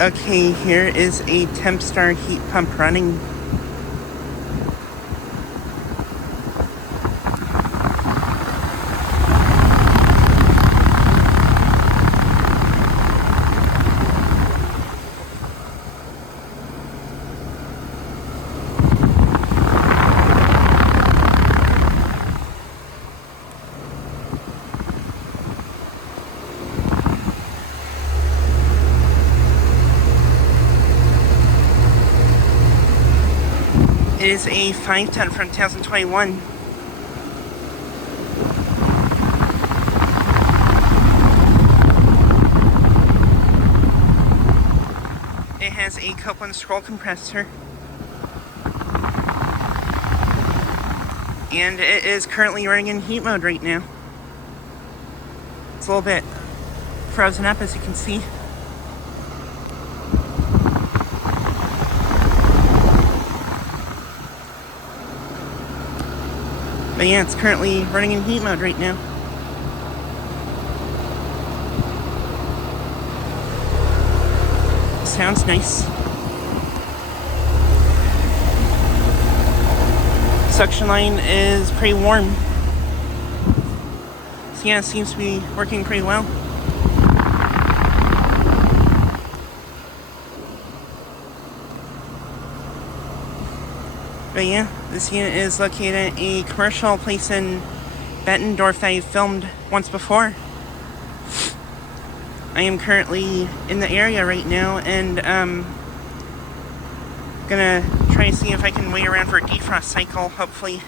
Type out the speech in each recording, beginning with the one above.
Okay, here is a Tempstar heat pump running. It is a 5-ton from 2021. It has a Copeland scroll compressor. And it is currently running in heat mode right now. It's a little bit frozen up, as you can see. But yeah, it's currently running in heat mode right now. Sounds nice. Suction line is pretty warm. So yeah, it seems to be working pretty well. But yeah, this unit is located at a commercial place in Bettendorf that I filmed once before. I am currently in the area right now, and gonna try to see if I can wait around for a defrost cycle, hopefully,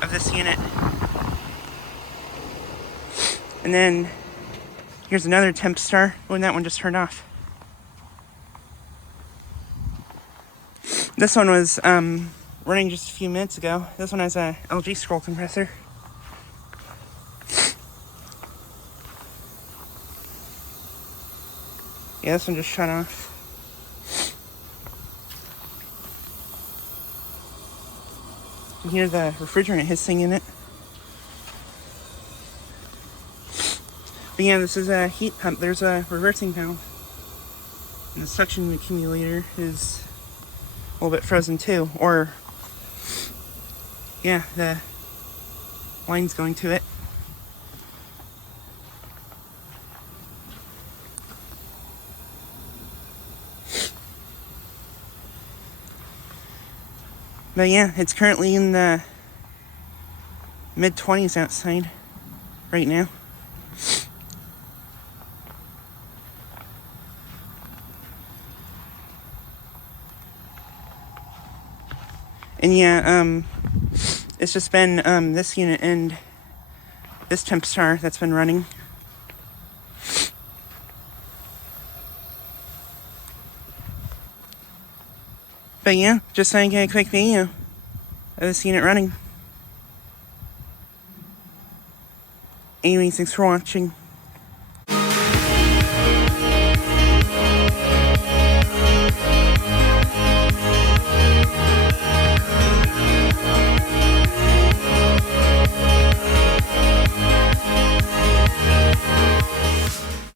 of this unit. And then here's another Tempstar. Oh, and that one just turned off. This one was running just a few minutes ago. This one has a LG scroll compressor. Yeah, this one just shut off. You can hear the refrigerant hissing in it. But yeah, this is a heat pump. There's a reversing valve. And the suction accumulator is a little bit frozen too. Or, yeah, the line's going to it. But yeah, it's currently in the mid-20s outside right now. And yeah, it's just been this unit and this Tempstar that's been running. But yeah, just thought I'd get a quick video of this unit running. Anyways, thanks for watching.